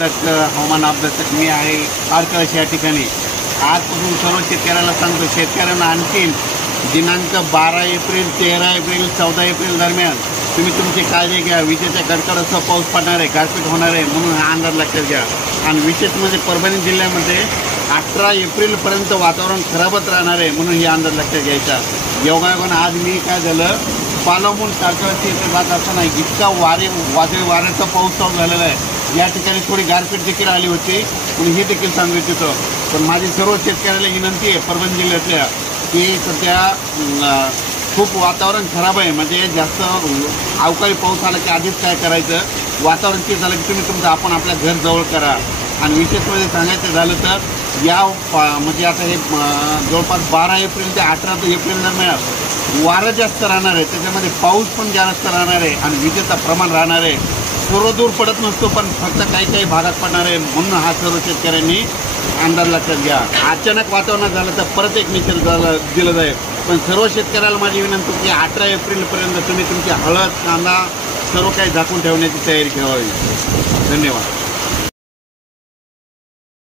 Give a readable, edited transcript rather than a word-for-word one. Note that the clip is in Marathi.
निवडणूक हवामान अभ्यासक मी आहे आडकळस या ठिकाणी. आजपासून सर्व शेतकऱ्याला सांगतो, शेतकऱ्यांना आणखीन दिनांक 12 एप्रिल, 13 एप्रिल, 14 एप्रिल दरम्यान तुम्ही तुमची काळजी घ्या. विजेच्या कडकडासह पाऊस पडणार आहे, गारपीट होणार आहे, म्हणून हा अंदाज लक्षात घ्या. आणि विशेष म्हणजे परभणी जिल्ह्यामध्ये 18 एप्रिलपर्यंत वातावरण खराबच राहणार आहे, म्हणून हे अंदाज लक्षात घ्यायचा. योगायोगानं आज मी काय झालं, पालवून टाकळस येथे जात असताना इतका वादळी वाऱ्याचा पाऊस चालू झालेला आहे. या ठिकाणी थोडी गारपीट देखील आली होती, म्हणून हे देखील सांगू इच्छितो. पण माझी सर्व शेतकऱ्याला विनंती आहे परभणी जिल्ह्यातल्या, की सध्या खूप वातावरण खराब आहे. म्हणजे जास्त अवकाळी पाऊस आला की आधीच काय करायचं, वातावरण ते झालं की तुम्ही तुमचं आपण आपल्या घर जवळ करा. आणि विशेष म्हणजे सांगायचं झालं तर या म्हणजे आता हे जवळपास 12 एप्रिल ते 18 एप्रिल दरम्यान वारं जास्त राहणार आहे, त्याच्यामध्ये पाऊस पण जास्त राहणार आहे आणि विजेचं प्रमाण राहणार आहे. सर्व दूर पडत नसतो, पण फक्त काही भागात पडणार आहे, म्हणून हा सर्व शेतकऱ्यांनी अंदाज लक्षात घ्या. अचानक वातावरणात झालं तर परत एक निश्चित दिलं जाईल. पण सर्व शेतकऱ्याला माझी विनंती की 18 एप्रिलपर्यंत तुम्ही तुमची हळद, कांदा सर्व काही झाकून ठेवण्याची तयारी ठेवावी. धन्यवाद.